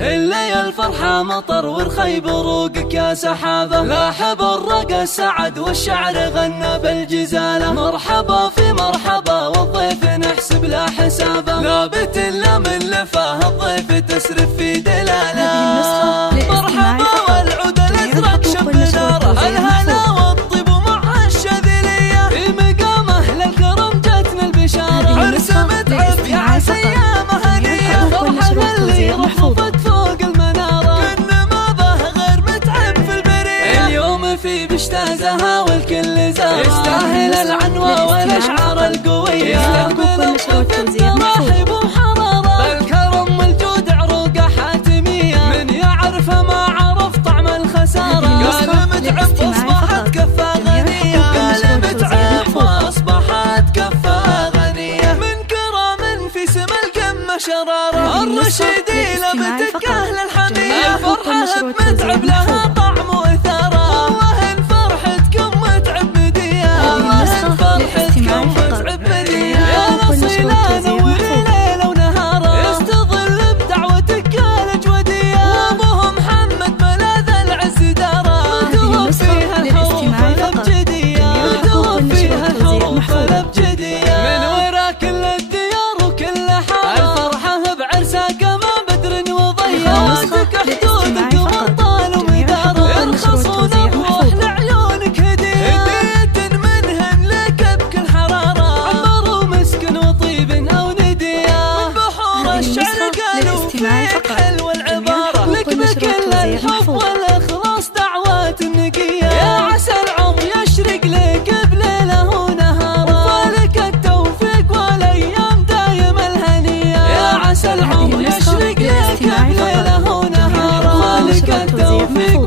اللي الفرحة مطر والخي بروقك يا سحابة، لاحب الرقى سعد والشعر غنى بالجزالة. مرحبا في مرحبا والضيف نحسب لا حسابه، لابت الا من لفاه الضيف تسرف في دلاله. مرحبا والعود الازرق شب ناره، الهنا والطيب ومع الشذلية، في مقامه للكرم جاتنا البشارة. عرس متعب يا عسى ايامه هنية، فرحة اللي رفرفت فوق المنارة، كنا ما به غير متعب في البرية. اليوم في بشتازها والكل زارة، يستاهل العنوة والاشعار القوية، يستقبل الضيف بترحيب وحرارة، بالكرم والجود عروقه حاتمية، من يعرف ما عرف طعم الخسارة. قال متعب واصبحت كفة غنية، قال متعب واصبحت كفة غنية، من كرم في سما القمة شرارة. الرشيدي لبتك اهل الحمية، الفرحة بمتعب لها طعم وثارة، والله ان فرحتكم متعب مدية، والله ان فرحتكم متعب مدية. يا نصيلة نور ليلة ونهارة، يستظل بدعوتك الجودية، وابوه محمد ملاذ العز دارة، متوفيها الحروف الابجدية، متوفيها الحروف الابجدية. من ورا كل الديار وكل حارة، الفرحة بعرسها كما بدر وضيا، واتك حدودك وبطال ومدارة، يرخصون ابوح لعيونك هدية، هدية منهن لك بكل حرارة، عمر ومسكن وطيب او ندية، من بحور الشعر قالوا فيك حلو العبارة، لك بكل الحب والاخلاص دعوات النقية، يا عسى العمر يشرق لك بليله ونهاره، وفالك التوفيق والايام دايم الهنية، يا عسى العمر يشرق لك بليله ونهاره، وفالك التوفيق